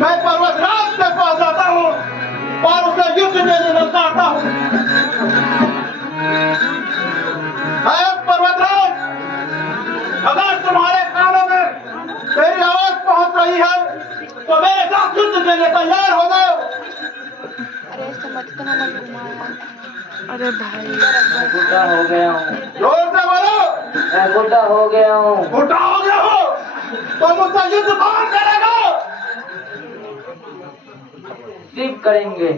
मैं पर्वतराज के पास जाता हूँ और उसे युद्ध देने लौटाता हूँ। पर्वतराज, अगर तुम्हारे कानों में मेरी आवाज पहुंच रही है तो मेरे साथ युद्ध देने तैयार हो जाओ। अरे समझ तो मत घुमाया। अरे भाई बूढ़ा हो गया हूँ। जोर से बोलो। मैं बूढ़ा हो गया हूँ। बूढ़ा हो गया हो तो मुझसे युद्ध कौन करेगा? शिव करेंगे।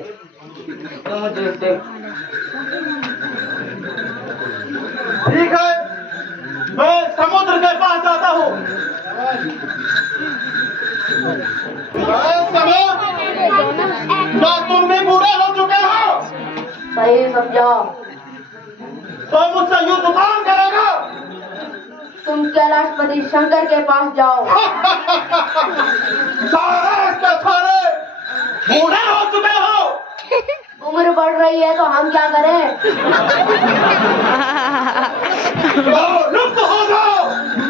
तो मुझे ठीक है, मैं समुद्र के पास जाता हूँ। क्या तुम भी बूढ़े हो चुके हो? सही समझा। तो मुझसे युद्ध कौन करेगा? तुम कैलाशपति शंकर के पास जाओ। सारे बूढ़े हो चुके हो। उम्र बढ़ रही है तो हम क्या करें? लुप्त हो जाओ,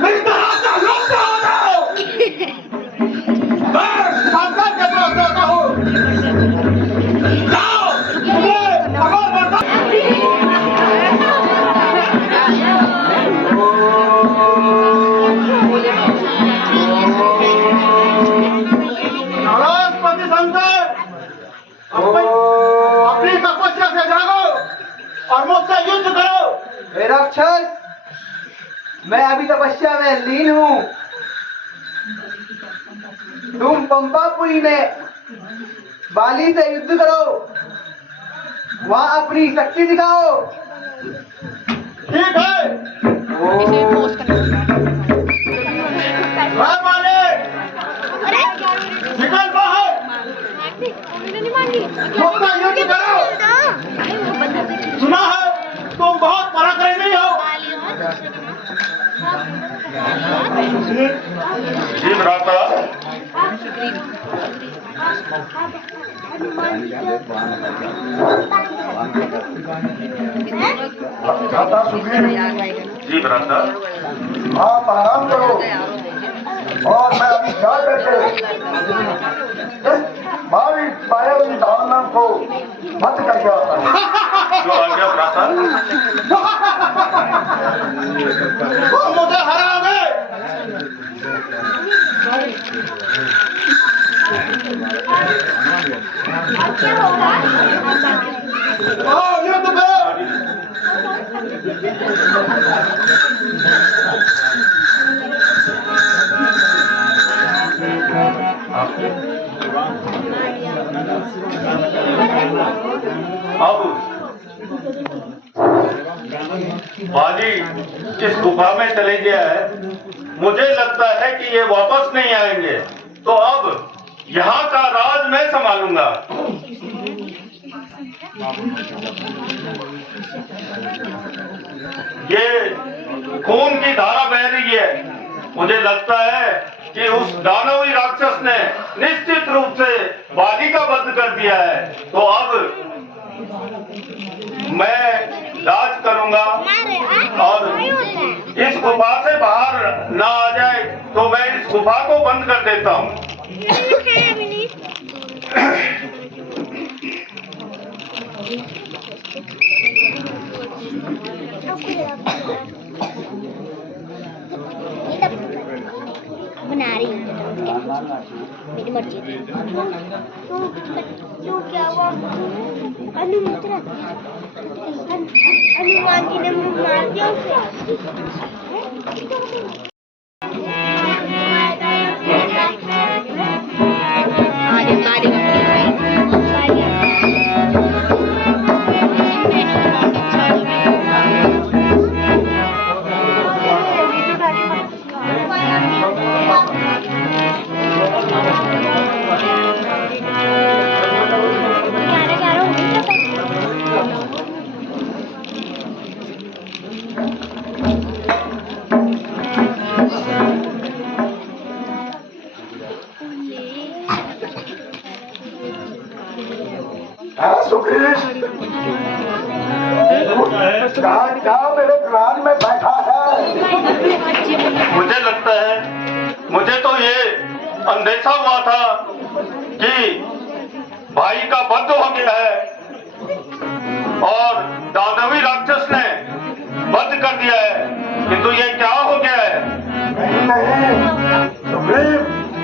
मेरी तरह से लुप्त हो जाओ। मैं शंकर के पास जाता हूँ। जाओ, कैलाशपति शंकर, अपनी तपस्या से जागो और मुझसे युद्ध करो। हे राक्षस, मैं अभी तपस्या में लीन हूँ। तुम पंपापुरी में बाली से युद्ध करो, वहाँ अपनी शक्ति दिखाओ। ठीक है। निकल बाहर, मुझसे युद्ध करो। सुना है तुम बहुत पराक्रमी हो। जी भ्राता। भ्राता सुग्रीव। जी भ्राता। आप आराम करो और मैं अभी जा करके मारी मायावी धारणा को मत करके आता हूँ। जो आ गया भ्राता। मुझे हराओगे। युद्ध करो। अब बाली इस गुफा में चले गया है। मुझे लगता है कि ये वापस नहीं आएंगे, तो अब यहाँ का राज मैं संभालूंगा। ये खून की धारा बह रही है। मुझे लगता है कि उस दानवी राक्षस ने निश्चित रूप से बाली का वध कर दिया है। तो अब मैं राज करूंगा और इस गुफा से बाहर ना आ जाए तो मैं इस गुफा को बंद कर देता हूँ। बना रही हूँ मेरी मर्जी। क्यों क्या हुआ? हनुमान जी ने मुझे मार दिया उसे। क्या मेरे प्राण में बैठा है? मुझे लगता है, मुझे तो ये अंदेशा हुआ था कि भाई का वध हो गया है और दानवी राक्षस ने वध कर दिया है, किंतु ये क्या हो गया है?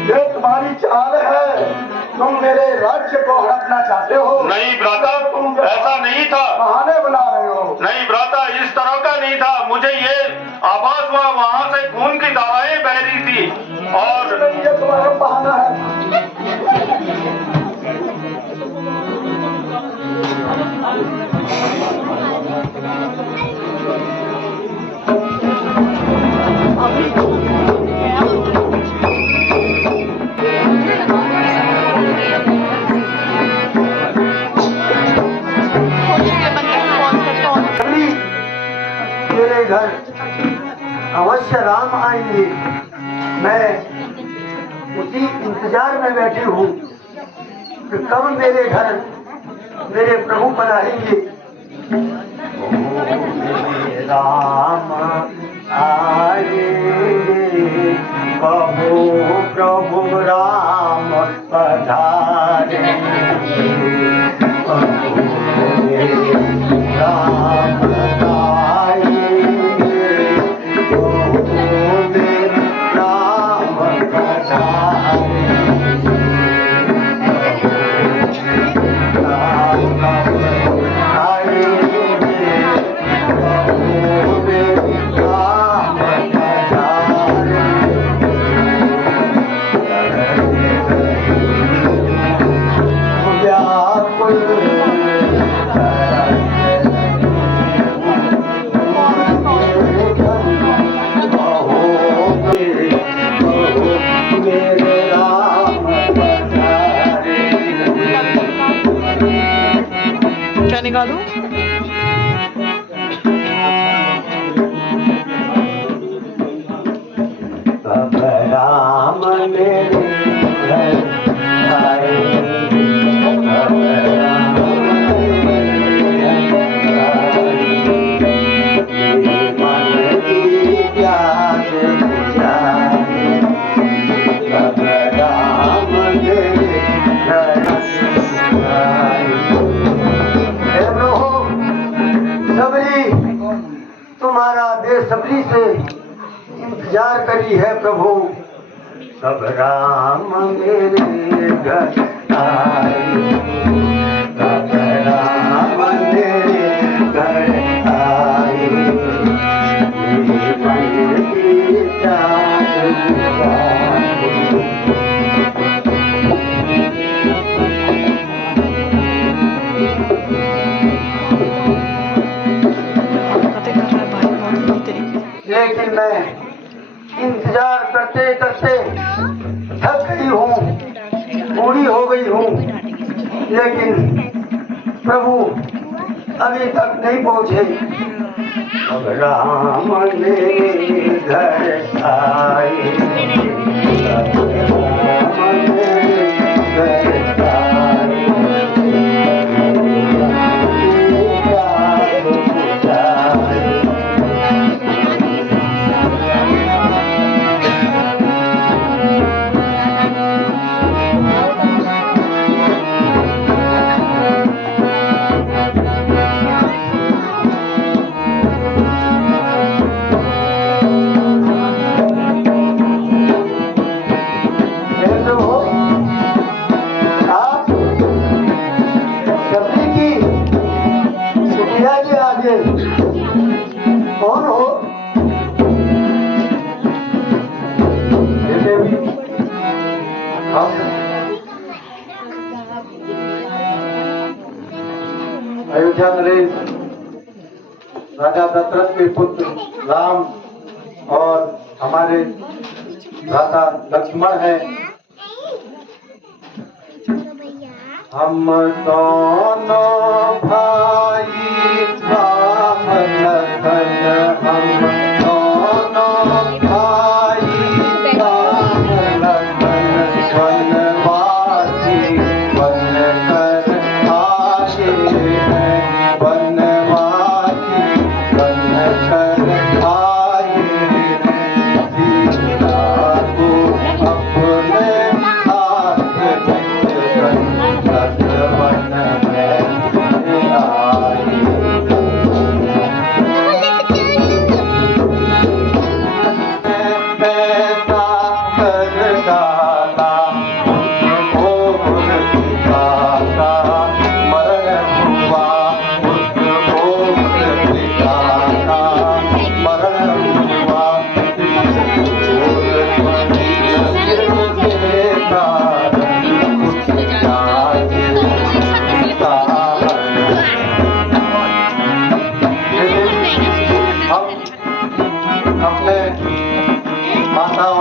ये तुम्हारी चाल है, तुम मेरे राज्य को हड़पना चाहते हो। नहीं भ्राता, ऐसा नहीं था। बहाने बना रहे हो। नहीं भ्राता, इस तरह का नहीं था। मुझे ये आभास हुआ वहां से खून की धाराएं बह रही थी और ये तुम्हारा बहाना है। मेरे घर अवश्य राम आएंगे। मैं उसी इंतजार में बैठी हूँ कि कब मेरे घर मेरे प्रभु पधारेंगे। राम आएंगे, कहो प्रभु राम पधारेंगे। राम क्या निकालूं? राम मेरे घर आए, मन की प्यास बुझाए। राम मेरे घर आए। सबरी तुम्हारा बेसब्री से इंतजार करी है प्रभु। सब राम मेरे घर आए, सब राम मेरे घर आए। मन की प्यास बुझाए। लेकिन मैं इंतजार करते करते थक गई हूँ, बूढ़ी हो गई हूँ, लेकिन प्रभु अभी तक नहीं पहुँचे। अब राम मेरे घर आए, अब राम मेरे घर आए। कौन हो? अयोध्या नरेश राजा दशरथ के पुत्र राम और हमारे भ्राता लक्ष्मण है। हम दोनों भाई राम लखन, हम दोनों भाई राम लखन वनवासी बन कर आए हैं, वनवासी बन कर आए हैं। सीता को अपने हाथ में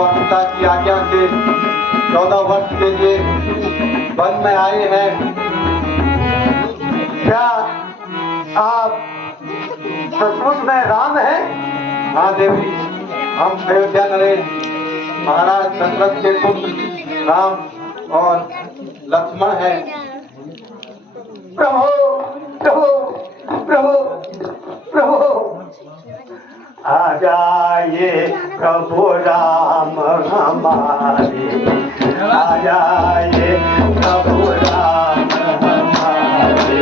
और पिता की आज्ञा से 14 वर्ष के लिए वन में आए हैं। क्या आप सचमुच में राम हैं? हाँ देवी, हम अयोध्या नरेश महाराज दशरथ के पुत्र राम और लक्ष्मण हैं। प्रभु प्रभु प्रभु प्रभु आ जाइए प्रभु राम हमारे, आ जाइए प्रभु राम हमारे,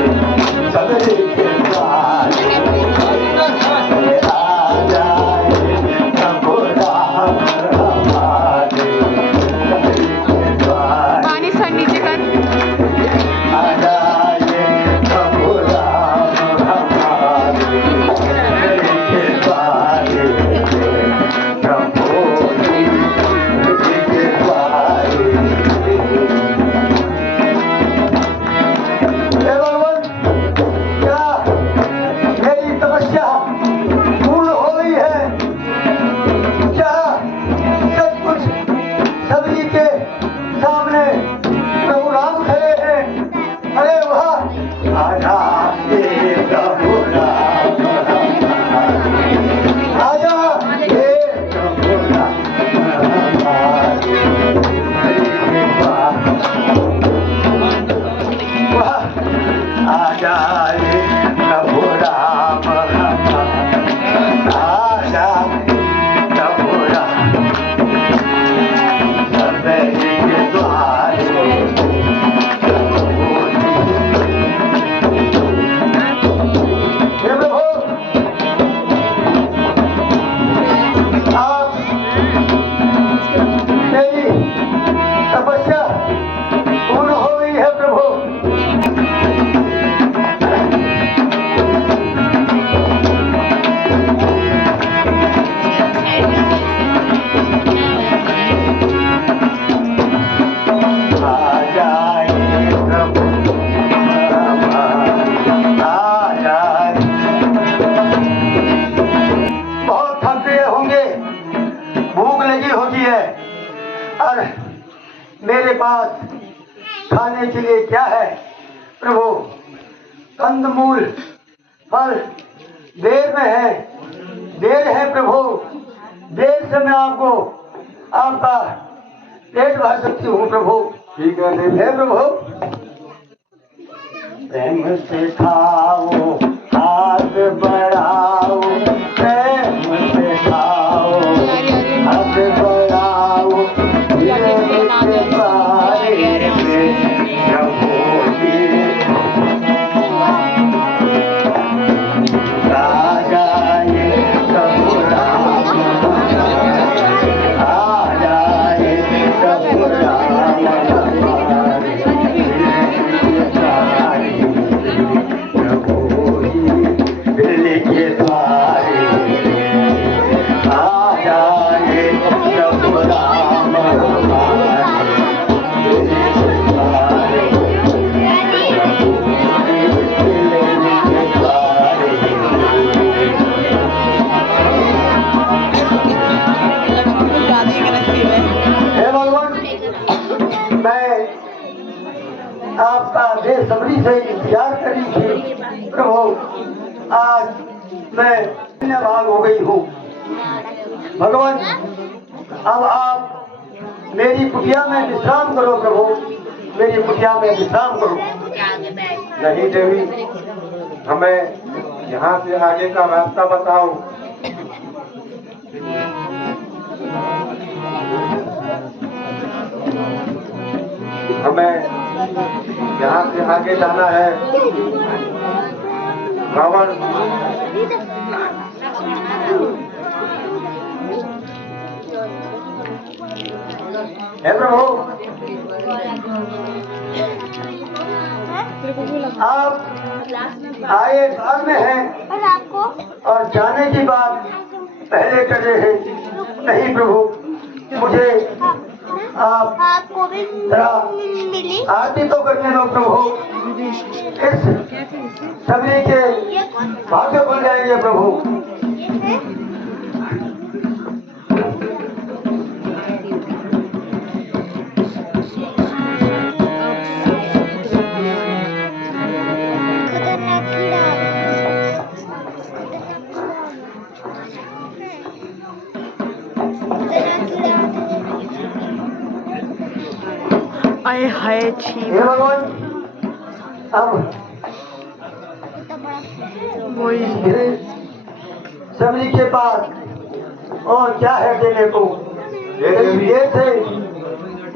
सबरी के द्वारे आ जाइए प्रभु राम हमारे, सबरी के द्वारे पानी सर नीचे कर। आ जाइए प्रभु राम हमारे, सबरी के द्वारे प्रभु जी के द्वारे। हे भगवान, क्या मेरी तपस्या पूर्ण हो गई है? क्या सचमुच सभी के सामने प्रभु राम खड़े हैं? अरे वाह! आजा ये प्रभु राम हमारे, आजा ये प्रभु राम हमारे, वाह! आजा ये प्रभु राम हमारे, आजा प्रभु राम सर्वैश्वर्य के द्वारे हे प्रभु, आप मेरी तपस्या पूर्ण हो गई है प्रभु। आ जाइए प्रभु आ जाइए। बहुत थक गए होंगे, भूख लगी होती है, और मेरे पास खाने के लिए क्या है प्रभु? कंदमूल फल देर में है, देर है प्रभु, देर से मैं आपको आपका पेट भर सकती हूँ प्रभु। ठीक है देवी। हे प्रभु, प्रेम से खाओ, हाथ बढ़ाओ, प्रेम से खाओ, हाथ बढ़ाओ, ये के बारे में प्रभु जी आ जाइए प्रभु राम आ जाइए प्रभु राम हमारे, प्रभु जी दिल के द्वारे आ जाइए प्रभु राम हमारे, दिल के द्वारे हे भगवान, मैं आपका बेसब्री से इंतजार कर रही थी प्रभु। आज मैं भाग हो गई हूँ भगवान। अब आप मेरी कुटिया में विश्राम करो प्रभु, मेरी कुटिया में विश्राम करो। नहीं देवी, हमें यहाँ से आगे का रास्ता बताओ। हमें यहाँ से आगे जाना है। रावण हे प्रभु, आप आए बाद में हैं और आपको और जाने की बात पहले कर रहे हैं। नहीं प्रभु, मुझे आप आपको भी जरा मिली। आरती तो करने दो प्रभु। इस सबरी के भाग्य खुल जाएंगे प्रभु। आए हाय छी। हे भगवान, अब वही मेरे सबरी के पास और क्या है देने को? ये थे,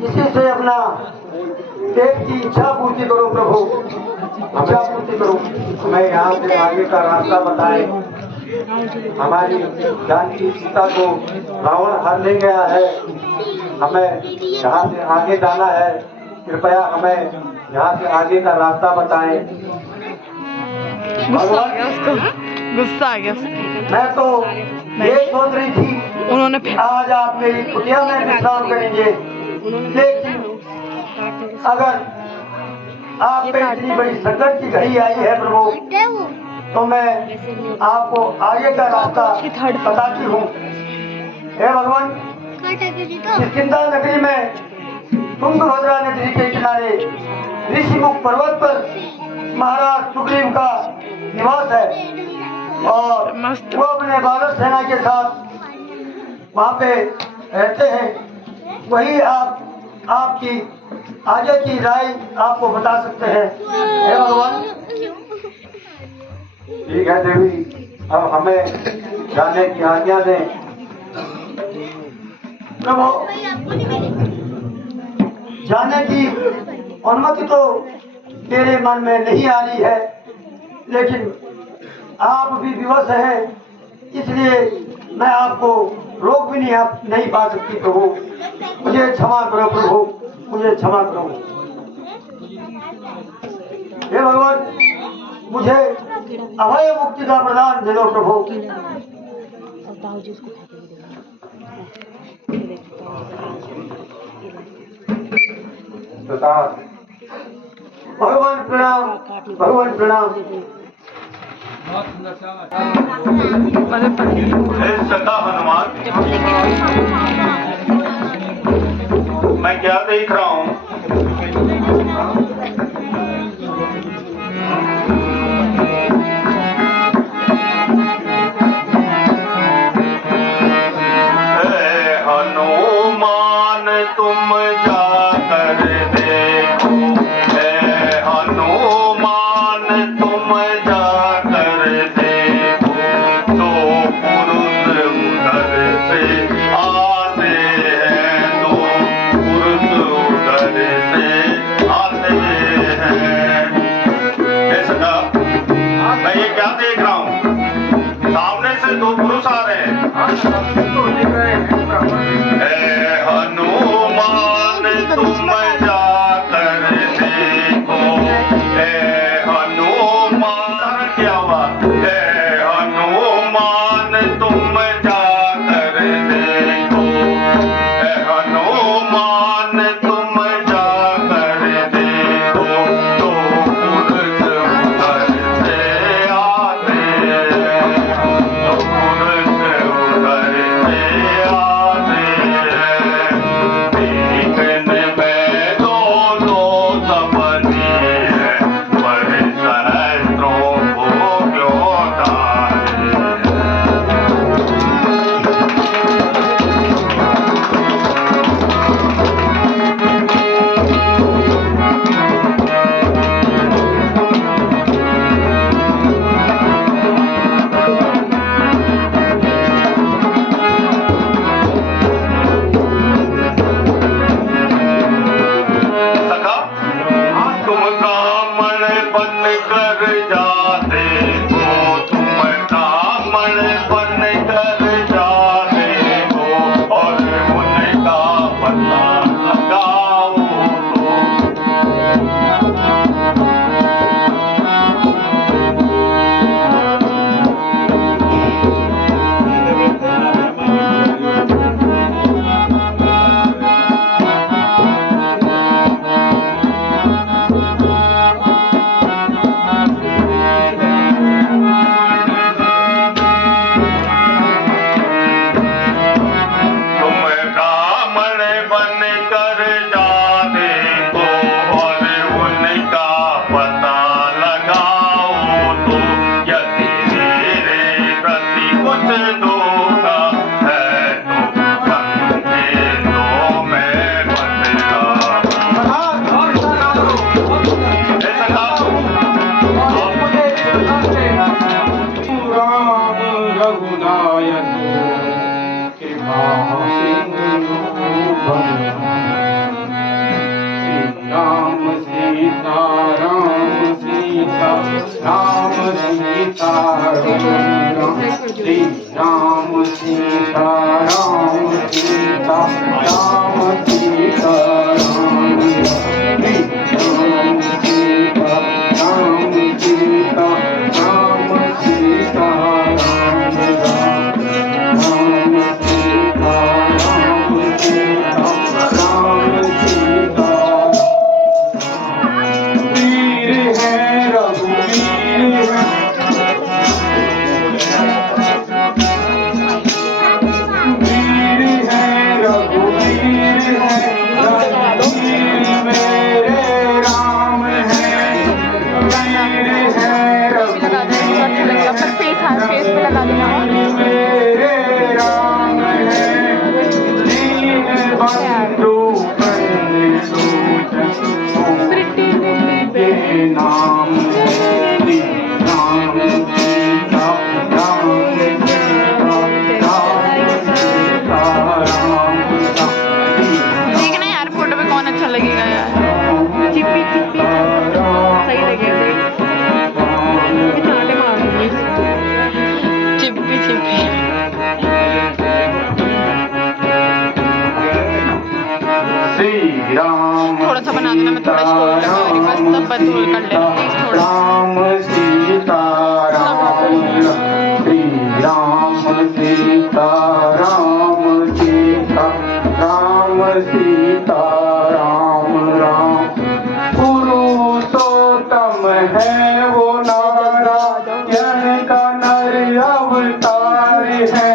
इसी से अपना पेट की इच्छा पूर्ति करो प्रभु, इच्छा पूर्ति करो। हमें यहाँ से आगे का रास्ता बताएं। हमारी जानकी सीता को रावण हर ले गया है, हमें यहाँ से आगे जाना है। कृपया हमें यहाँ से आगे का रास्ता बताएं। गुस्सा आ गया उसको, गुस्सा आ गया उसको। मैं तो ये सोच रही थी उन्होंने आज आप मेरी कुटिया में विश्राम करेंगे, लेकिन अगर आप पे इतनी बड़ी संकट की घड़ी आई है प्रभु, तो मैं आपको आगे का रास्ता बताती हूँ। हे भगवान, इस चिंता नगरी में तुंगभद्रा नदी के किनारे ऋषिमुख पर्वत पर महाराज सुग्रीव का निवास है और वो अपने बानर सेना के साथ वहाँ पे रहते हैं। वही आपकी आगे की राय आपको बता सकते हैं। हे भगवान, ठीक है देवी, अब हमें जाने की आज्ञा दें। प्रभु, जाने की अनुमति तो मेरे मन में नहीं आ रही है, लेकिन आप भी विवश हैं, इसलिए मैं आपको रोक भी नहीं पा सकती प्रभु। मुझे क्षमा करो प्रभु, मुझे क्षमा करो। हे भगवान, मुझे अभय मुक्ति का प्रदान दे दो प्रभु। प्रताप, भगवान प्रणाम, भगवान प्रणाम। हे सदा हनुमान, मैं क्या देख रहा हूँ? हे हनुमान तुम जाकर देखो, हे हनुमान तुम जाकर देखो, तो पुरुष उधर से आते हैं, तो पुरुष उधर से आते हैं। हे सदा, मैं ये क्या देख रहा हूँ? सामने से दो पुरुष आ रहे हैं। हे हनुमान तुम जाकर देखो, हे हनुमान क्या हुआ? हे हनुमान तुम जाकर देखो, हे हनुमान तुम जाकर देखो, तो पुरुष उधर से आते हैं, तो पुरुष उधर से आते हैं। देखने में दोनों सबनी है, पर सहस्त्रों को क्यों तारे? सखा, तुम कामण बन कर जाते हो, तुम कामण बन कर जाते हो, और उनका पता लगाओ तो। तुम कामण बन कर जाते हो, और उनका पता लगाओ तो। यदि मेरे प्रति कुछ धोखा है तो समझे तो मैं बदला। राम सीता राम सीता राम सीता राम सीता राम सीता राम सीता राम सीता राम सीता राम सीता वीर है रघुवीर है वीर है रघुवीर है रघुवीर मेरे राम है वीर है रघुवीर फेस पे लगा देना मेरे राम है दीन बंधु बंधु के नाम श्री राम सीता राम सीता राम सीता राम देखना यार फोटो पे कौन अच्छा लगेगा यार चिप्पी चिप्पी सही लगेगा चाटे मारूंगी चिप्पी चिप्पी श्री राम थोड़ा सा बना देना मैं थोड़ा स्टोर लगा मेरे पास तब बदल कर लेना प्लीज थोड़ा राम सीता राम श्री राम सीता राम सीता राम सीता राम राम पुरुषोत्तम है वो नारायण का नर अवतार है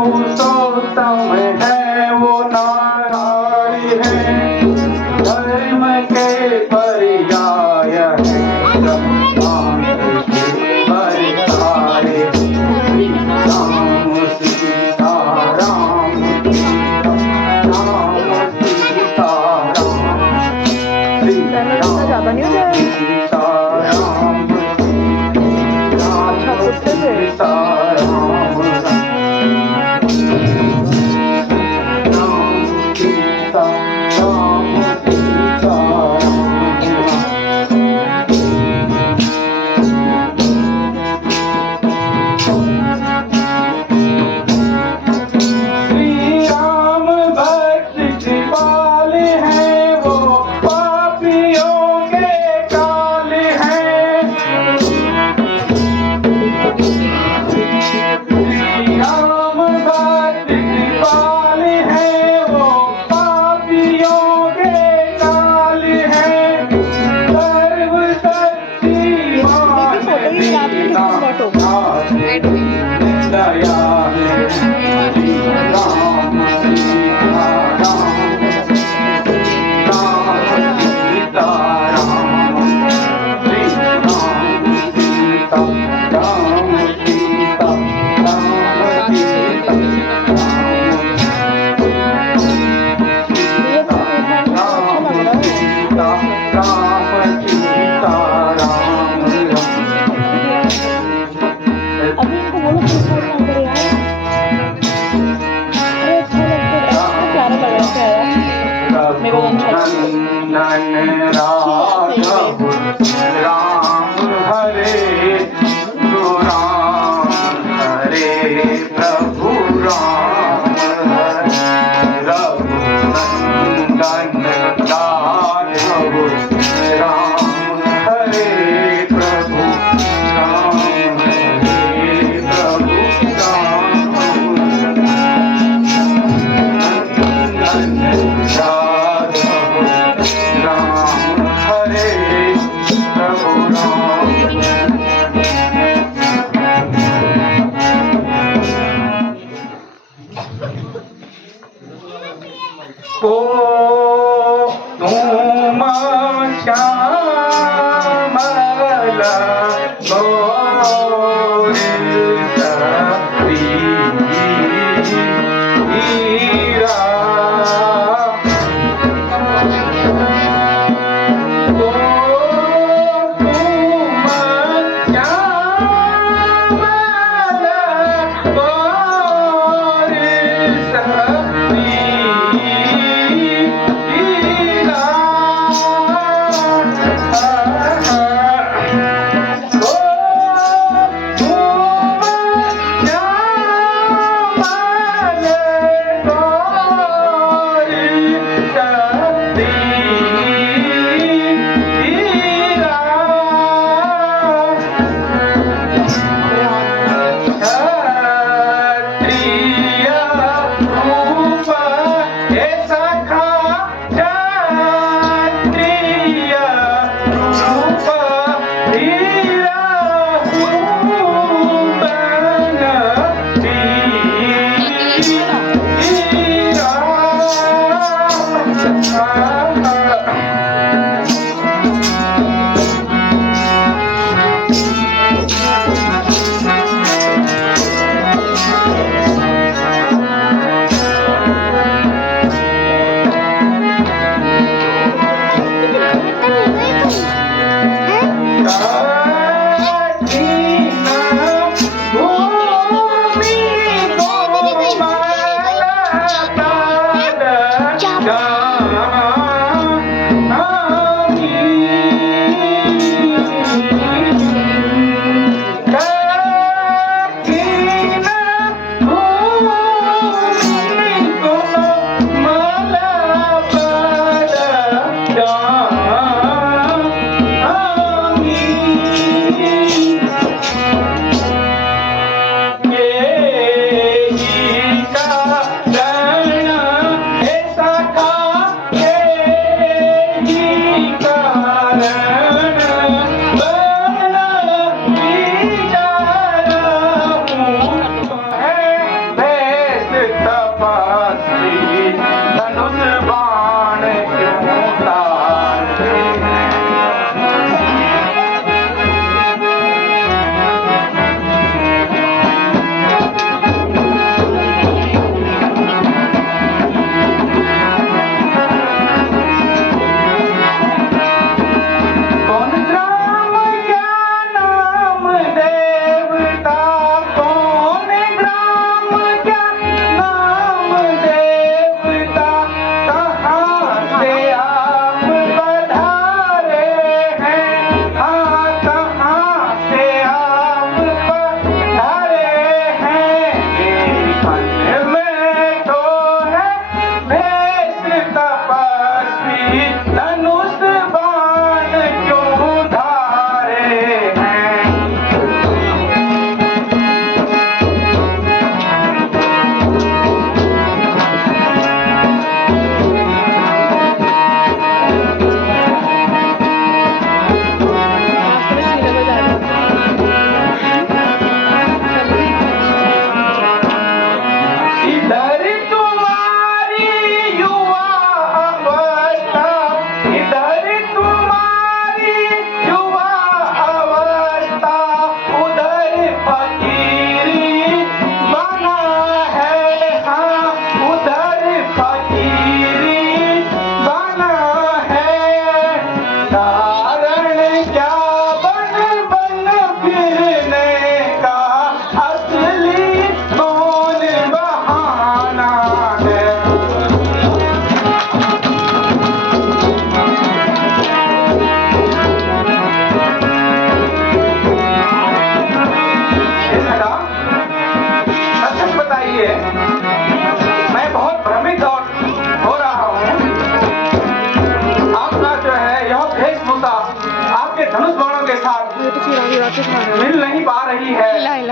पुरुषोत्तम है वो नारायण है धर्म के पर्याय है परितारे श्री राम सीता राम सीता राम सीता राम श्री राम ज्यादा नहीं हो जाएगा सीता राम सीता राम सीता राम सीता श्री राम भक्त कृपाल हैं वो पापियों के काल हैं श्री राम भक्त कृपाल हैं वो पापियों के काल हैं सर्व शक्तिमान दया श्री राम सीता राम सीता राम श्री राम सीता राम सीता राम सीता राम सीता राम सीता राम अभी इनको बोलो कि फोन ना करे यार अरे अच्छा लगता है प्यारा लग रहा है मेरे को अच्छा नंदन राघव राम हरे राम हरे प्रभु राम हरे रघुनंदन राघव राम हरे प्रभु राम हरे प्रभु राम नंदन राघव राम हरे प्रभु राम को तुम श्यामला गौर सती हीरा को तुम श्यामला गौर सती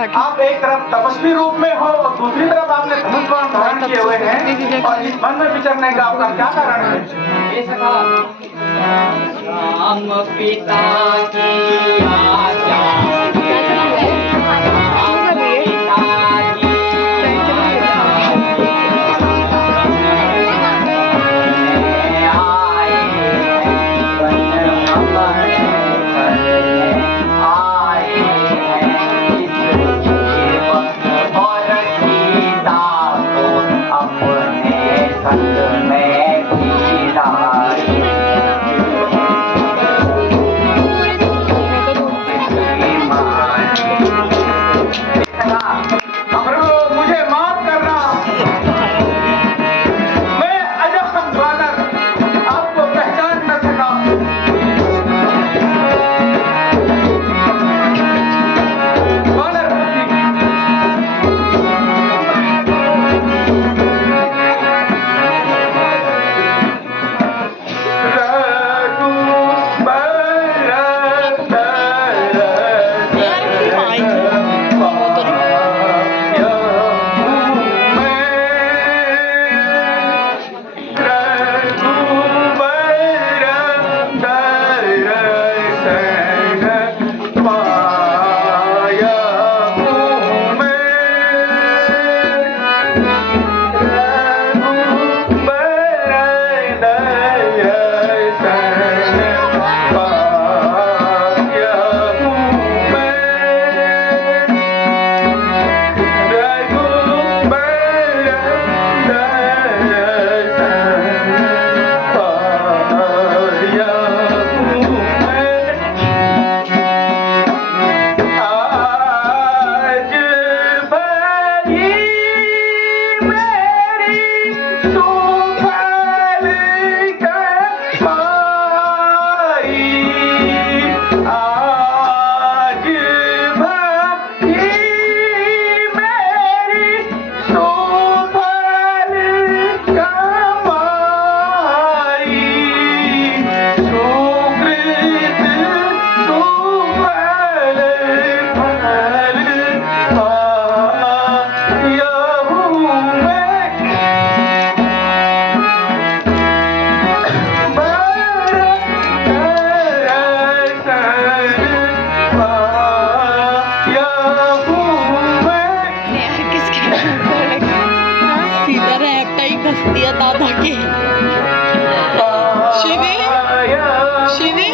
की। आप एक तरफ तपस्वी रूप में हो और दूसरी तरफ आपने धनुष बाण धारण किए हुए हैं, और इस मन में विचरने का आपका क्या कारण है? ये सखा राम पिता की आज्ञा दिया दादा के। शिवी शिवी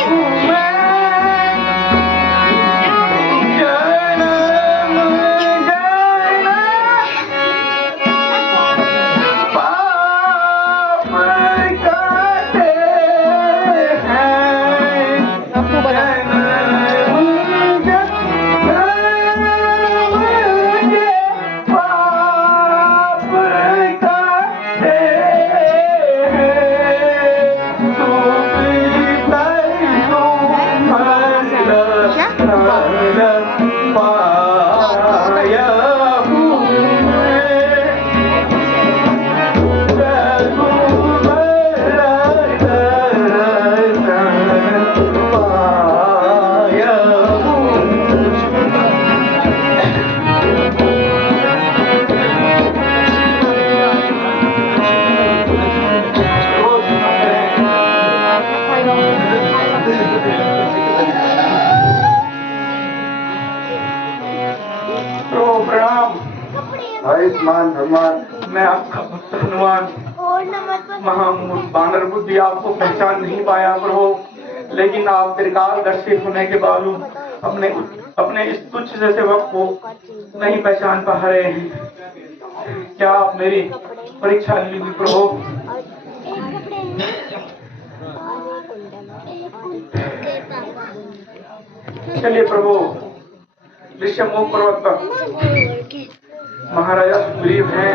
आयुष्मान भगवान। मैं आपका भक्त हनुमान महामूर्ख बानर बुद्धि आपको पहचान नहीं पाया प्रभु, लेकिन आप त्रिकालदर्शी होने के बावजूद अपने इस तुच्छ से सेवक को नहीं पहचान पा रहे हैं। क्या आप मेरी परीक्षा लीजिए प्रभु। चलिए प्रभु, ऋषिमुख पर्वत पर महाराजा सुग्रीव हैं।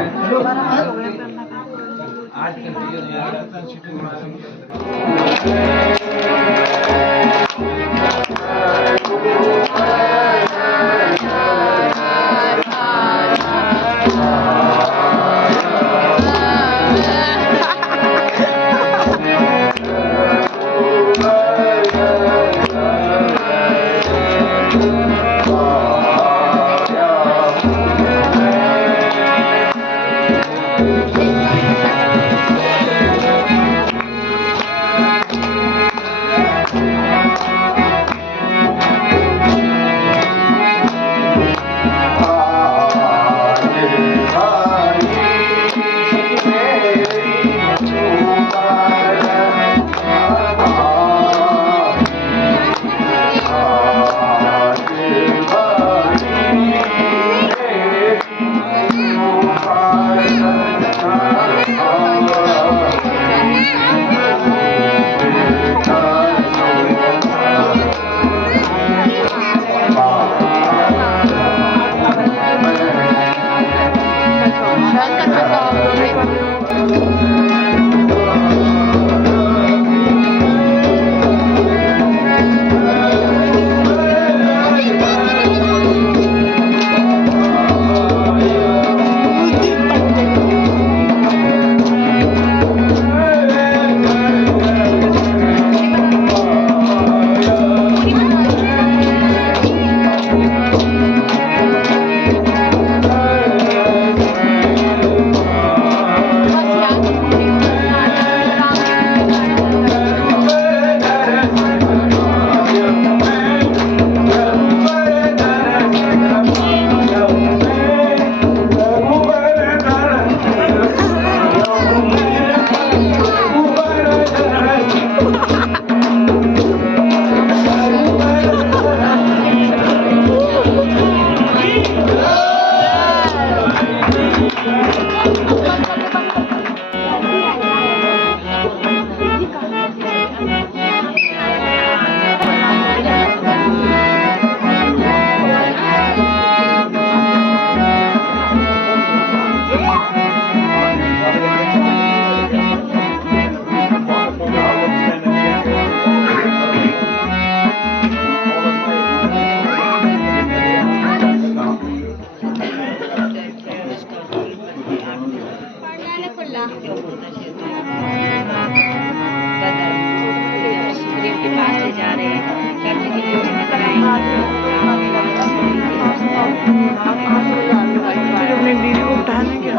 फिर अपनी दीदी को उठाने क्या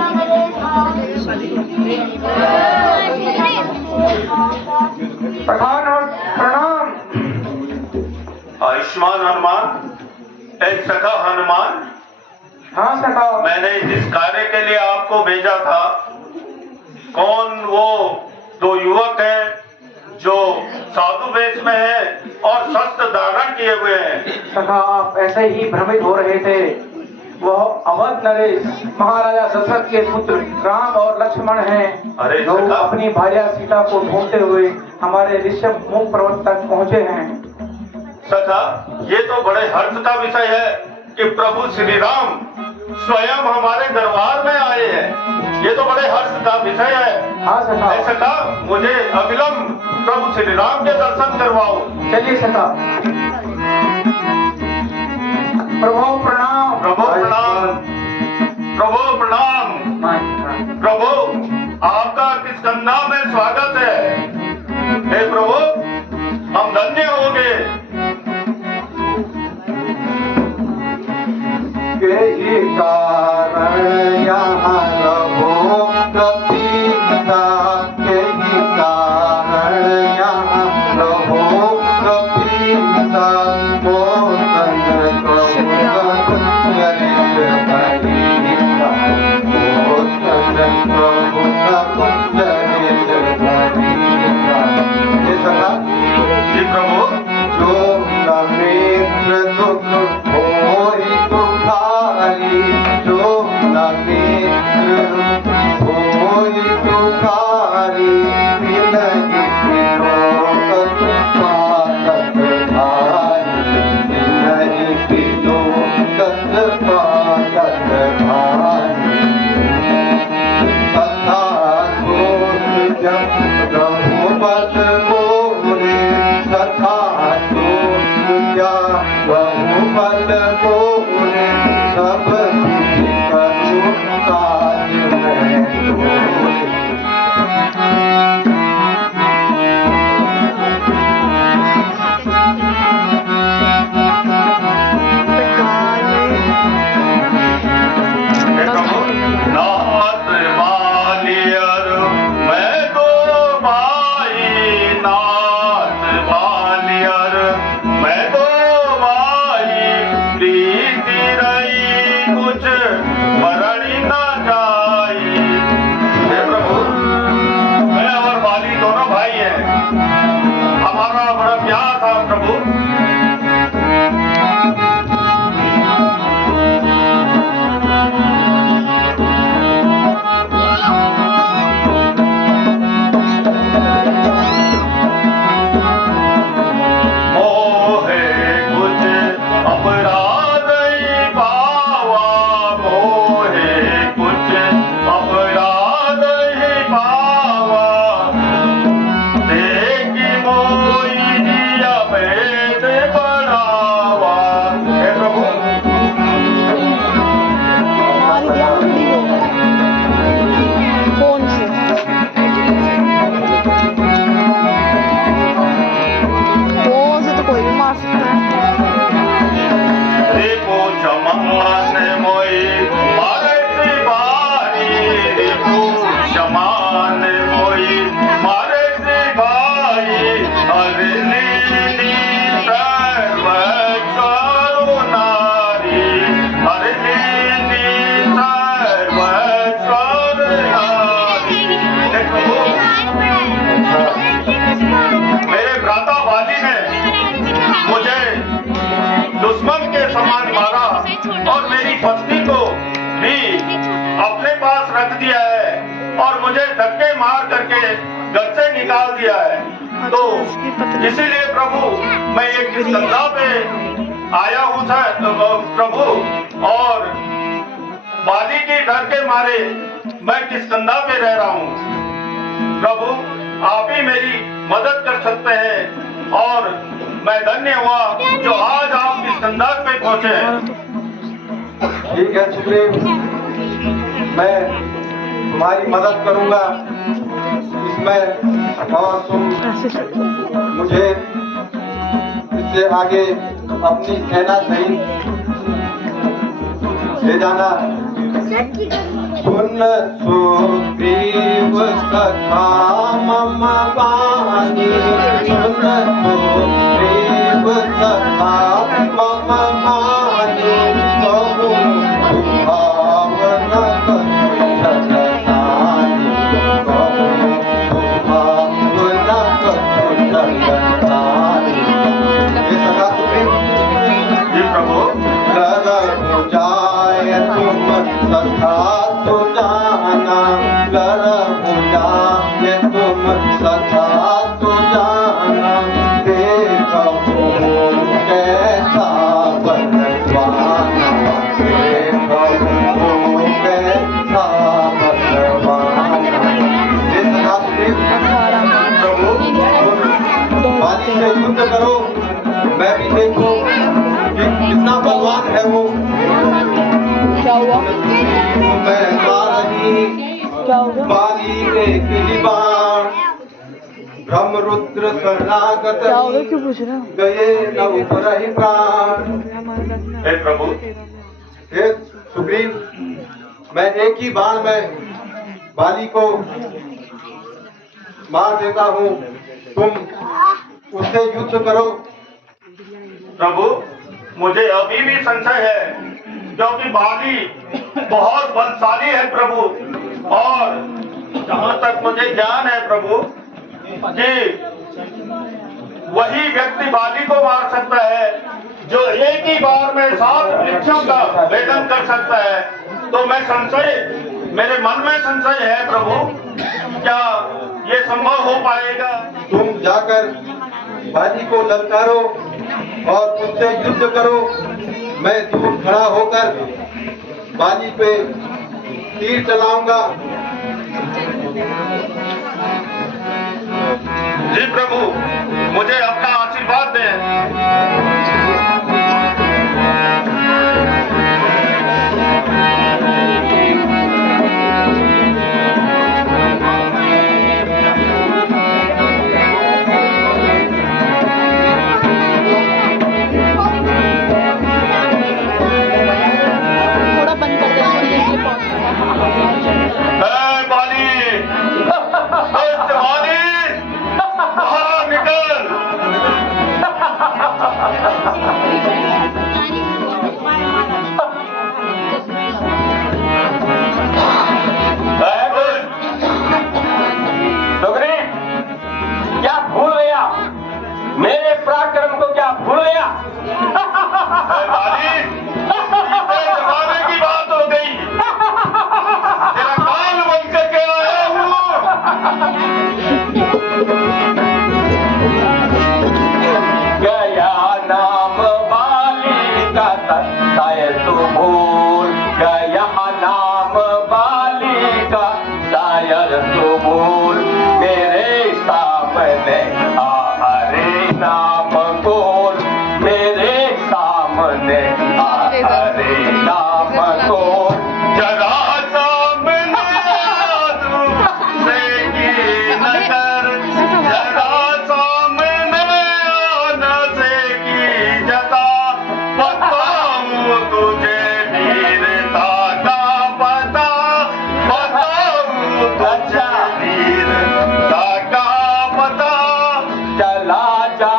प्रणाम। आयुष्मान हनुमान, एक सखा हनुमान, हाँ सखा। मैंने जिस कार्य के लिए आपको भेजा था, कौन वो दो युवक हैं जो साधु वेश में हैं और शस्त्र धारण किए हुए हैं? सखा, आप ऐसे ही भ्रमित हो रहे थे। वह अवध नरेश महाराजा दशरथ के पुत्र राम और लक्ष्मण हैं, अरे जो सखा। अपनी भार्या सीता को ढूंढते हुए हमारे ऋषभमुख पर्वत तक पहुँचे हैं। सखा, ये तो बड़े हर्ष का विषय है कि प्रभु श्री राम स्वयं हमारे दरबार में आए हैं। ये तो बड़े हर्ष का विषय है। हाँ सखा। सखा, मुझे अविलंब प्रभु श्री राम के दर्शन करवाओ। चलिए सखा। प्रभु प्रणाम। प्रभु प्रणाम। प्रभु प्रणाम। प्रभु, आपका किस्कंधा में स्वागत है। हे प्रभु, हम धन्य होंगे। यही कारण यहाँ रहो कपीसा, यही कारण यहाँ रहो कपीसा, मोसन कबूतर चरित भरीसा, मोसन कबूतर चरित भरीसा। ये सखा। जी प्रभु। जो नमित्र दुख होई दुखारी, जो नमित्र होई दुखारी, विनहि विलोकत पातक भारी, विनहि विलोकत पातक भारी। सदा सोच जब रघुपत मोरे, सदा सोच क्या रघुपत मोरे, सब किछ कछु काज में मुझे धक्के मार करके घर से निकाल दिया है। तो इसीलिए प्रभु मैं ये किस्कंधा पे आया हूँ प्रभु, और बाली की डर के मारे मैं किस्कंधा पे रह रहा हूँ। प्रभु आप ही मेरी मदद कर सकते हैं, और मैं धन्य हुआ जो आज आप किस्कंधा पे पहुंचे हैं। ठीक है सुग्रीव, मैं तुम्हारी मदद करूंगा इसमें, और तुम मुझे इससे आगे अपनी सेना सहित ले जाना। सुन सुग्रीव कथा मम वाणी, सुन सुग्रीव कथा मम वाणी, बहु सुभावन कछु जगतानि, बहु सुभावन कछु जगतानि। ये सखा सुग्रीव, जी प्रभु। लरहु जाय तुम सखा सुजाना, लरहु जाय तुम सखा सुजाना, देखो कैसा बलवाना, देखो कैसा बलवाना। ये सखा सुग्रीव, प्रभु तुम बाली से युद्ध करो, मैं भी देखूं कि कितना बलवान है वो। क्या हुआ? मैं मारही क्या हुआ? बाली एक ही बाण, ब्रह्मरुद्र शरणागत क्या हुआ? क्यों पूछ रहे हो? गए न उपरहि प्राण। हे प्रभु, हे सुग्रीव, मैं एक ही बाण में बाली को मार देता हूँ, तुम उससे युद्ध करो। प्रभु मुझे अभी भी संशय है, क्योंकि बाली बहुत बलशाली है प्रभु, और जहाँ तक मुझे ज्ञान है प्रभु कि वही व्यक्ति बाली को मार सकता है जो एक ही बार में 7 वृक्षों का भेदन कर सकता है। तो मेरे मन में संशय है प्रभु, क्या ये संभव हो पाएगा? तुम जाकर बाली को ललकारो और उससे युद्ध करो, मैं दूर खड़ा होकर बाली पे तीर चलाऊंगा। जी प्रभु, मुझे अपना आशीर्वाद दें। थोड़ा बंद कर दो, मुझे बाली, बाली, बाहर निकल। सुग्रीव, क्या भूल गया? मेरे पराक्रम को क्या भूल गया? बाली, जमाने की बात हो गई, तेरा काल बन करके आया हूँ। गया नाम बाली का सत्य तू भूल, गया नाम बाली का शायर तू भूल, मेरे सामने आ हरे नाम बोल, मेरे सामने आ हरे नाम बोल। जरा सामने आ तू से की नजर, जरा सामने आना से की जता, बताऊं तुझे वीरता का पता, बताऊं तुझे वीरता का पता। चला जा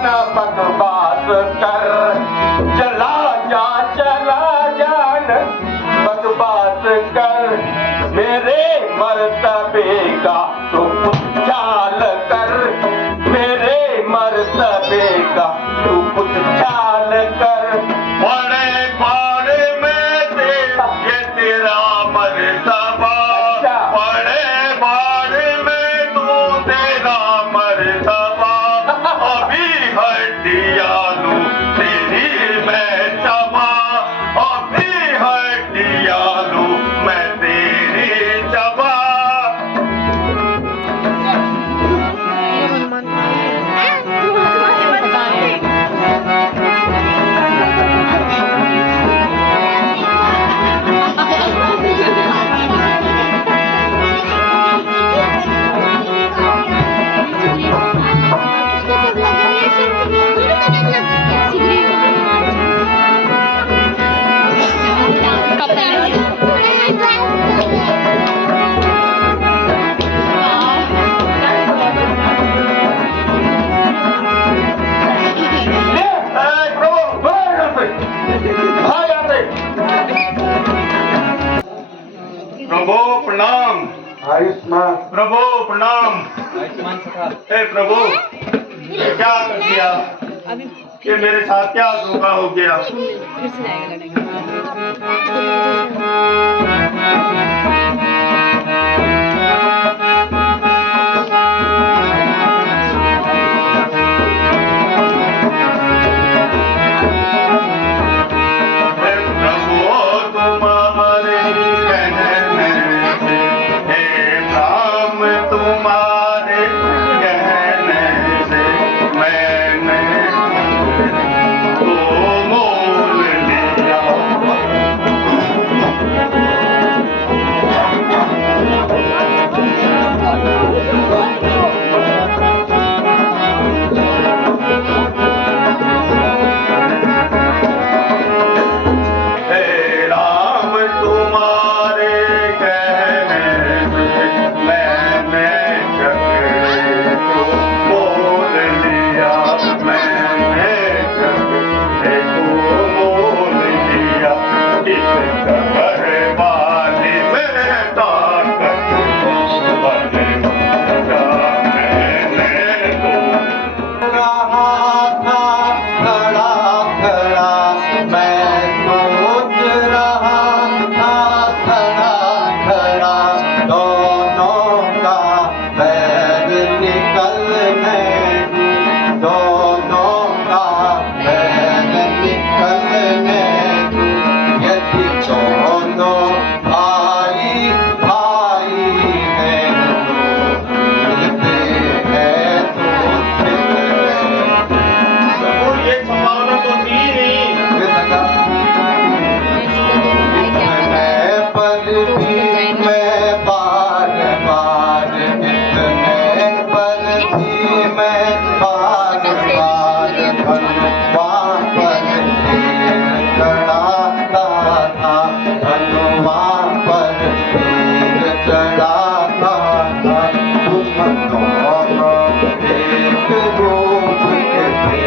न बकवास कर, चला जा न बकवास कर, मेरे मर्तबे का तू कुछ ख्याल कर, मेरे मर्तबे का तू कुछ ख्याल कर। बड़े बाड़े में ये तेरा मर्तबा, प्रभु प्रणाम। आयुष्मान प्रभु प्रणाम। आयुष्मान सखा। हे प्रभु, ये क्या कर दिया? ये मेरे साथ क्या धोखा हो गया? फिर से जाएगा लड़ेगा। हे प्रभु तुम्हारे कहने से, हे राम तुम्हारे कहने से मैंने तो मोल लिया। हे राम तुम्हारे कहने से मैंने जग को मोल लिया। मैंने जग को मोल लिया। इस घर वाली में ताकत बनवाया मैंने तो। रहा था खड़ा खड़ा, मैं सोच रहा था खड़ा खड़ा, दोनों का बैर निकलने, दोनों का बैर निकलने, यदि दोनों भाई भाई हैं मिलते हैं तो प्रभु ये संभावना तो थी नहीं। मैं पर भी मैं बार बार इतने पर भी मैं बार बार हनुमान पर तीर चढ़ाता था, हनुमान पर तीर चढ़ाता था। तुम दोनों एक रूप के थे,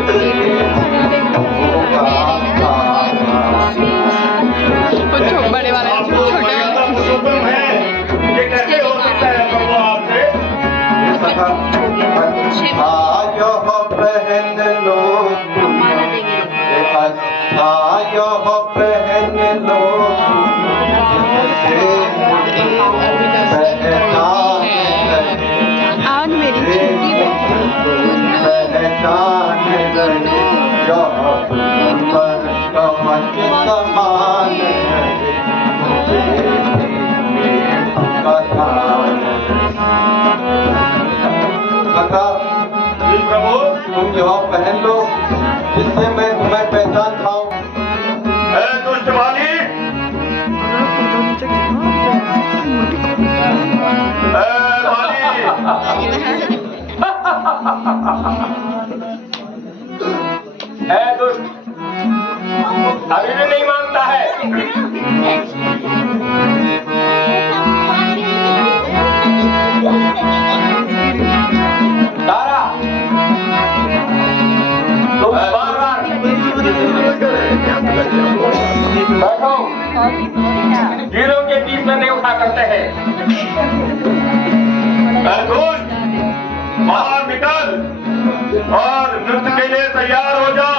इसलिए कुछ बड़े वाले आपको छोटे मर्यादा वाले पुरुषोत्तम है, ये कैसे हो सकता है प्रभु आपसे? आयो पहन लो तुम, आयो पहन लो जिससे पहचान लगे, आज मेरी छोटी पहचान लगे, जो पर कमल समान लगे, जी प्रभु, तुम यह पहन लो जिससे मैं तुम्हें पहचान पाऊं। हे दुष्ट वाली, हे वाली, है दुष्ट, अभी भी नहीं मानता है। तारा, तुम बार-बार बैठो, हीरो के बीच में नहीं उठा करते हैं। हे दुष्ट, बाहर निकल और नृत्य के लिए तैयार हो जा।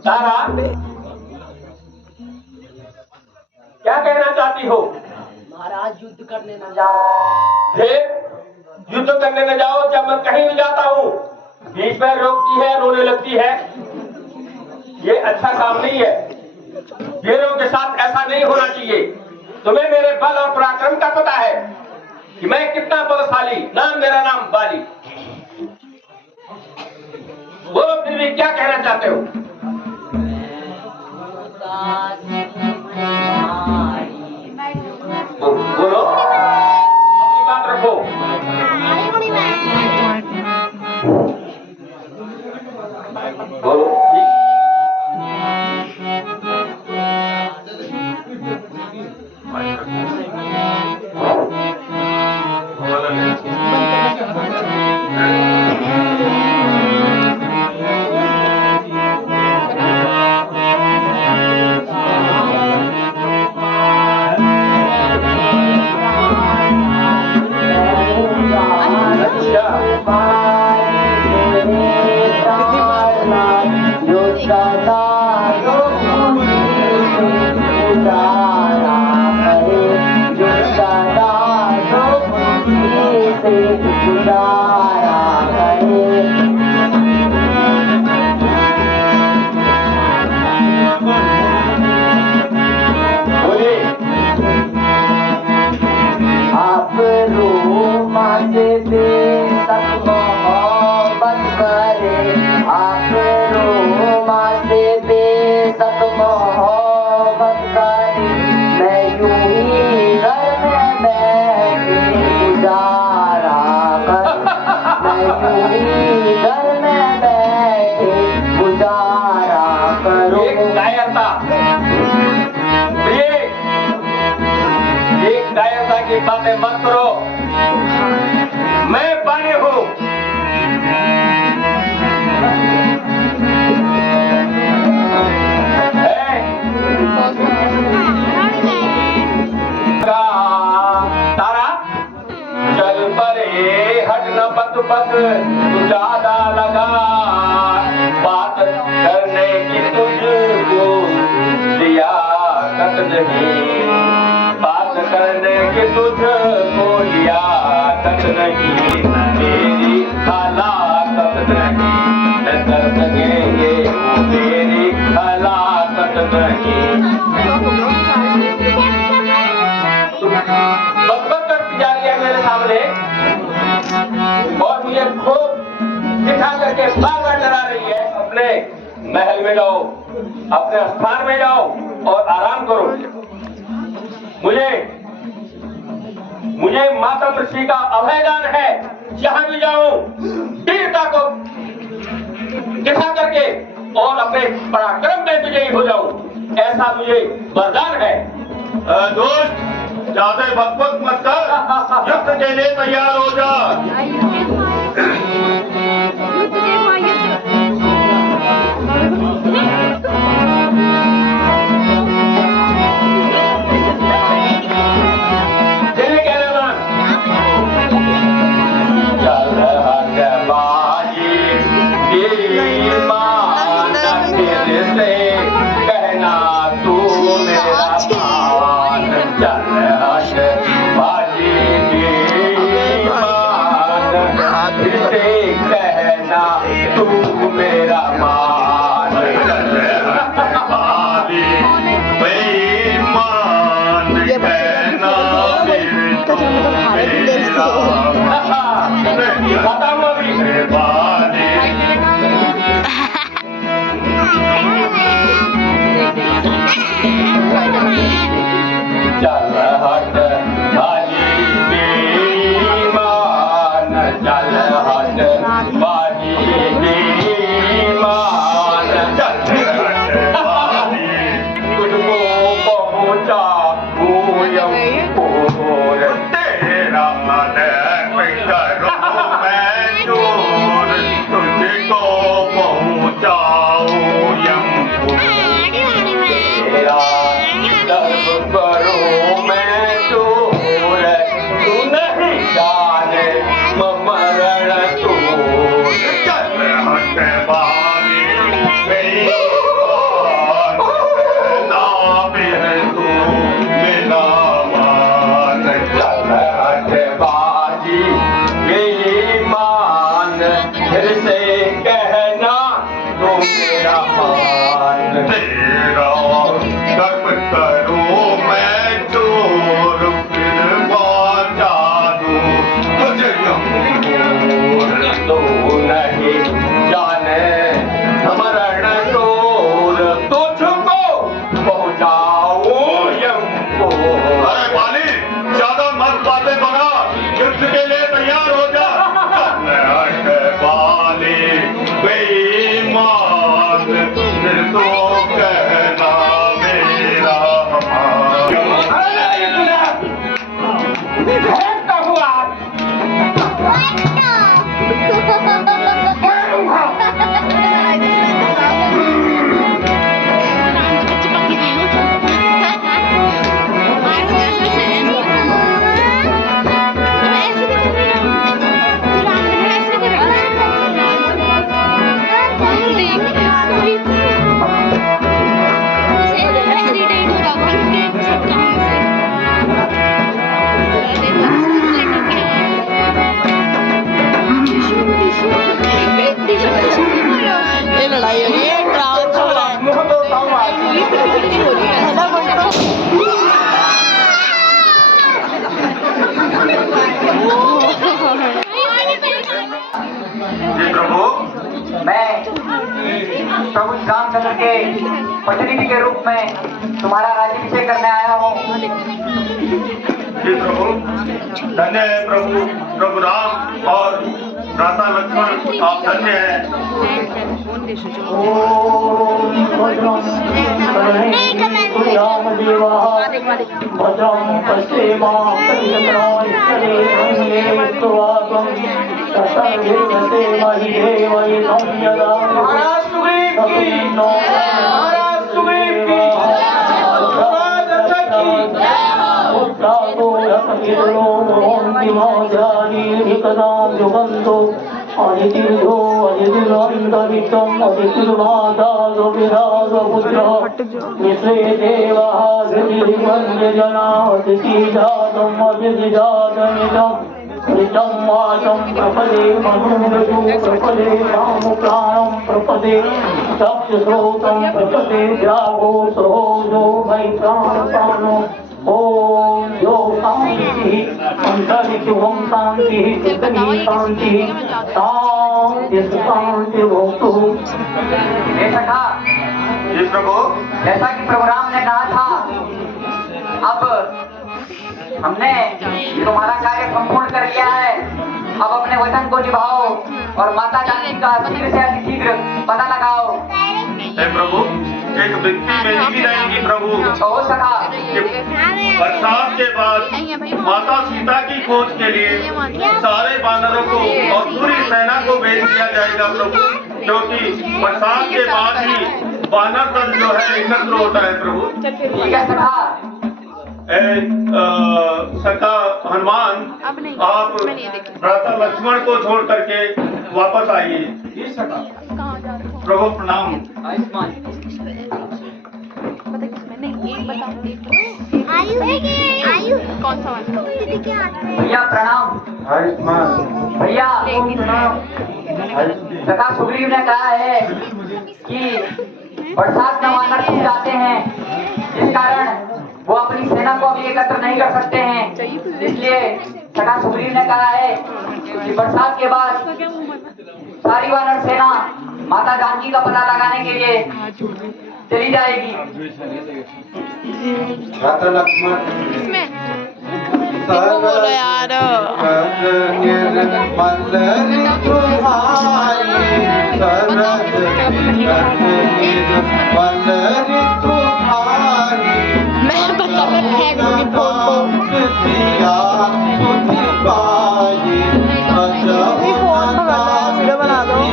तारा, क्या कहना चाहती हो? महाराज युद्ध करने न जाओ। फिर युद्ध करने न जाओ। जब मैं कहीं भी जाता हूँ बीच में रोकती है, रोने लगती है। ये अच्छा काम नहीं है। वीरों के साथ ऐसा नहीं होना चाहिए। तुम्हें मेरे बल और पराक्रम का पता है कि मैं कितना बलशाली। मेरा नाम बाली। बोलो फिर भी क्या कहना चाहते हो? बोलो, अपनी बात रखो। बोलो कायरता की बातें मत करो। मैं पानी हूँ। तारा चल परे हट न पत पत तू ज्यादा लगा बात करने की तुझको लियाकत नहीं, बात करने की तुझको लियाकत नहीं, मेरी हलाकत नहीं न कर सकेंगे मेरी हलाकत नहीं। जा रही है मेरे सामने और मुझे खूब दिखा करके बार बार डरा रही है। अपने महल में जाओ, अपने स्थान में जाओ और आराम करो। मुझे माता ऋषि का अभयदान है। जहां भी जाऊं वीरता को दिखा करके और अपने पराक्रम में विजयी हो जाऊं, ऐसा मुझे वरदान है। दोस्त ज्यादा बकबक मत कर, युद्ध के लिए तैयार हो जा। प्रभु रामचंद्र के प्रतिनिधि के रूप में तुम्हारा राज्याभिषेक करने आया हूँ। जी प्रभु, धन्य है प्रभु, प्रभु राम और भ्राता लक्ष्मण, आप धन्य हैं। भद्रं पश्येमा अदितिर्धो अदितिरन्तरिक्षम् अदितिर्मातागविरागपुत्र विश्वे देवाः हृदिर्वन्द्यजना अतिथिजातम् अतिथिजातमिदम् ऋतं वाचं प्रपदे मनुरजो प्रपदे रामप्राणं प्रपदे चक्षुश्रोतं प्रपदे जागो सहोजो वै प्राणप्राणो ओम यो शांति अंतरिक्षं शांति पृथ्वी शांति शांति शांति भवतु। सखा जी प्रभु, जैसा कि प्रभु राम ने कहा था, अब हमने तुम्हारा कार्य संपूर्ण कर लिया है। अब अपने वचन को निभाओ और माता रानी का शीघ्र से अतिशीघ्र पता लगाओ। हे प्रभु, एक व्यक्ति मेरी भी रहेगी प्रभु। तो हो सका कि बरसात के बाद माता सीता की खोज के लिए सारे वानरों को और पूरी सेना को भेज दिया जाएगा प्रभु, क्योंकि बरसात के बाद ही वानर दल जो है एकत्र होता है प्रभु। ठीक है सखा। सखा हनुमान, आप भ्राता लक्ष्मण को छोड़ करके वापस आइए। प्रभु प्रणाम। कौन सा वाला? भैया प्रणाम। आयुष्मान भैया सखा सुग्रीव ने कहा है कि बरसात में वानर छूट जाते हैं, जिस कारण वो अपनी सेना को अभी एकत्र नहीं कर सकते हैं। इसलिए सखा सुग्रीव ने कहा है कि बरसात के बाद सारी वानर सेना माता जानकी का पता लगाने के लिए चली जाएगी। भ्राता लक्ष्मण इसमें देखो बोलो यार। मैं बता मैं फेंक दूंगी फोन को। वीडियो बना दो। मैं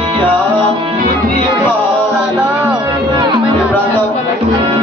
फोन पकड़ो। इनको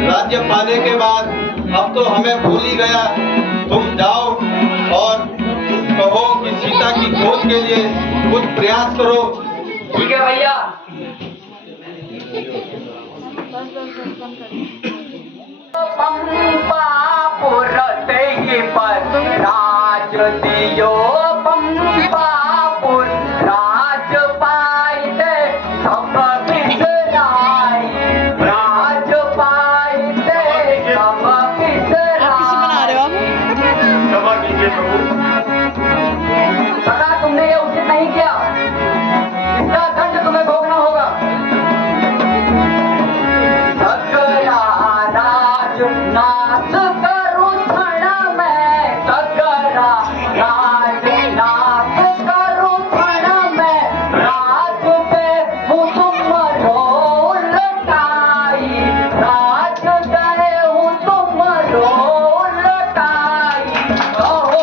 राज्य पाने के बाद अब तो हमें भूल ही गया। तुम जाओ और कहो कि सीता की खोज के लिए कुछ प्रयास करो। ठीक है भैया। पंपापुर पर राज दियो, पंपापुर राज पाइते सब बिसराई, राज पाइते सब बिसराई। क्षमा कीजिए प्रभु। सदा तुमने ये उचित नहीं किया, इसका दंड तुम्हें भोगना होगा। सकरा राज नाश करूं क्षण में, सकरा राज नाश करूं क्षण में, राज पे हूँ तुमरो लटाई, राज पे हूँ तुमरो लटाई। कहो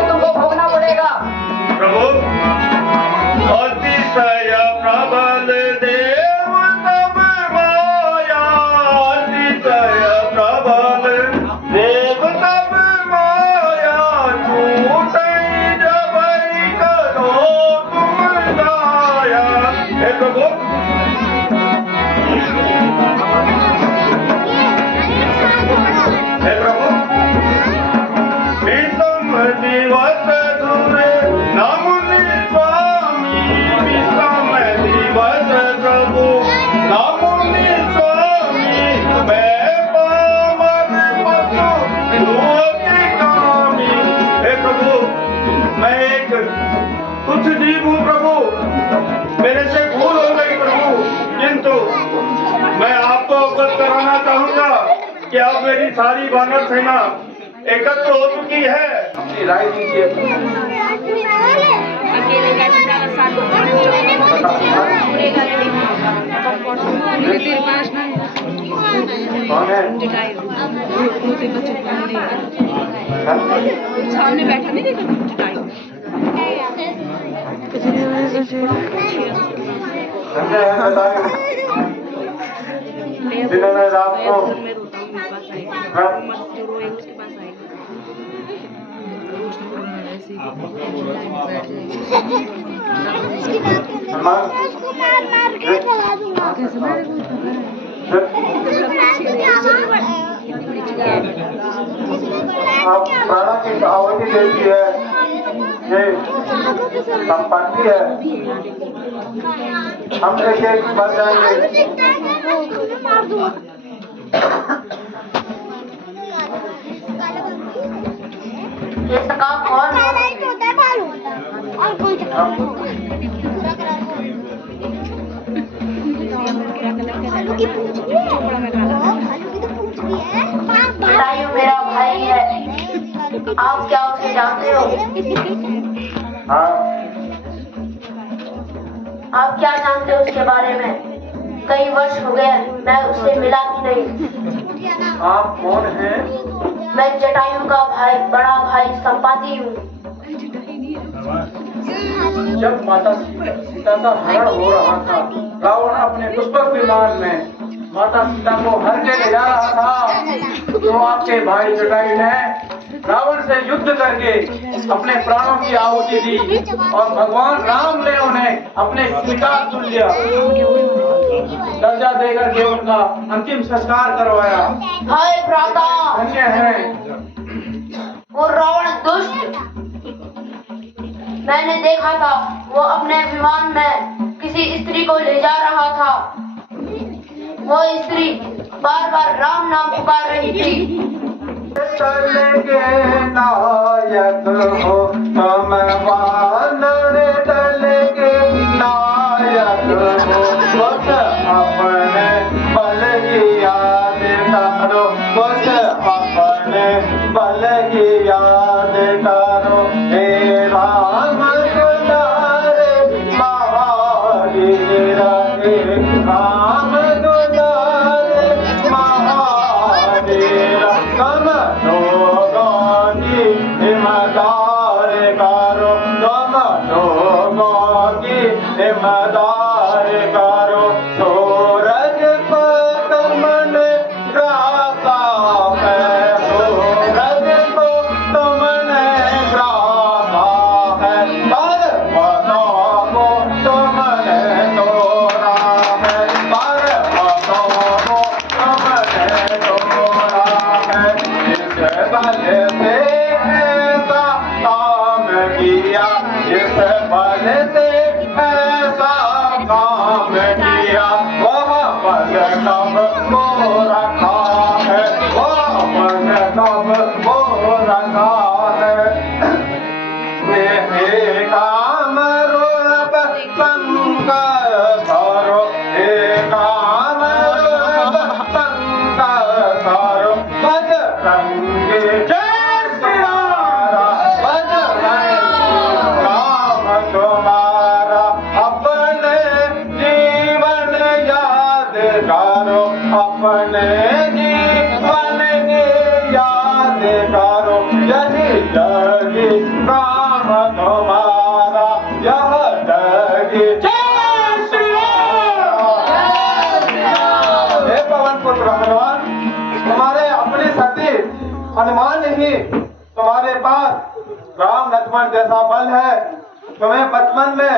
भी तुमको भोगना पड़ेगा। प्रभु अतिशय प्रबल देव तब माया, अतिशय प्रबल देव तब माया, छूटई जबई करो तुम दाया। हे प्रभु हे प्रभु विषम दिवस दूर नमुनि स्वामी, विषम दिवस प्रभु नमुनि स्वामी, मैं पामर पशु दुअति कामी। हे प्रभु मैं एक तुच्छ जीव हूँ प्रभु, मेरे से भूल हो गई प्रभु, किंतु मैं आपको अवगत कराना चाहूंगा कि अब मेरी सारी वानर सेना एकत्र हो चुकी है। अपनी राय दीजिए। कौन है? सामने बैठा नहीं देखा संजय है बताइए, जिन्होंने रात को आप प्राणों की आहुति देती है, ये संपत्ति है। हम एक एक मर जाएंगे। ये काम कौन जटायु मेरा भाई है, आप क्या उसे जानते हो? हाँ, आप क्या जानते हो उसके बारे में? कई वर्ष हो गए मैं उससे मिला भी नहीं। आप कौन हैं? मैं जटायु का भाई, बड़ा भाई संपाति हूँ। जब माता सीता का हरण हो रहा था, रावण अपने पुष्पक विमान में माता सीता को हर के ले जा रहा था, तो आपके भाई जटायु ने रावण से युद्ध करके अपने प्राणों की आहुति दी और भगवान राम ने उन्हें अपने पिता तुल्य दर्जा देकर के उनका अंतिम संस्कार करवाया। हाय भ्राता, धन्य है वो रावण दुष्ट। मैंने देखा था वो अपने विमान में किसी स्त्री को ले जा रहा था। वो स्त्री बार बार राम नाम पुकार रही थी। तल के नायक हो तुम, वानर तल के नायक हो, कुछ अपने बल की याद करो, कुछ अपने बल की याद करो। हे राम दुलारे महावीर, हे राम दुलारे महावीर, कम लोगों की हिम्मदार करो, तुम लोगों की हिम्मदार करो। सूरज को तुमने ग्रासा है, सूरज को तुमने ग्रासा है, पर्वतों को तुमने तोड़ा है, पर्वतों को तुमने तोड़ा है। इस बल से ऐसा काम किया, इस बल से ऐसा काम किया, वह बल कब को रखा है, वह बल कब को रखा है। हे काम रूप शंकर करो, हे काम रूप शंकर करो, बजरंगी जय सियारा, बजरंगी राम तुम्हारा तुम्हारा यह डगे। हे पवन पुत्र हनुमान, तुम्हारे अपने सती हनुमान नहीं, तुम्हारे पास राम लक्ष्मण जैसा बल है। तुम्हें बचपन में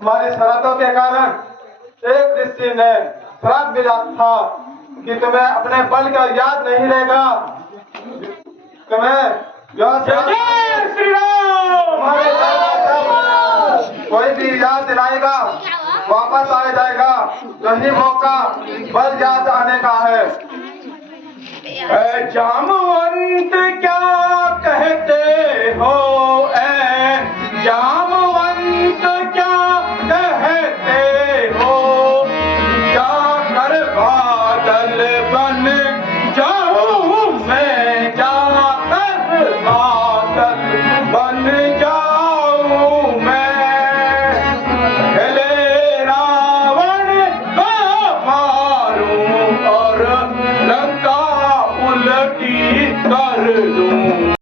तुम्हारी शरतों के कारण एक ऋषि ने श्राप दिया था कि तुम्हें अपने बल का याद नहीं रहेगा। तुम्हें तुम्हारे कोई भी याद दिलाएगा वापस आ जाएगा। यही मौका बल याद आने का है। जामवंत क्या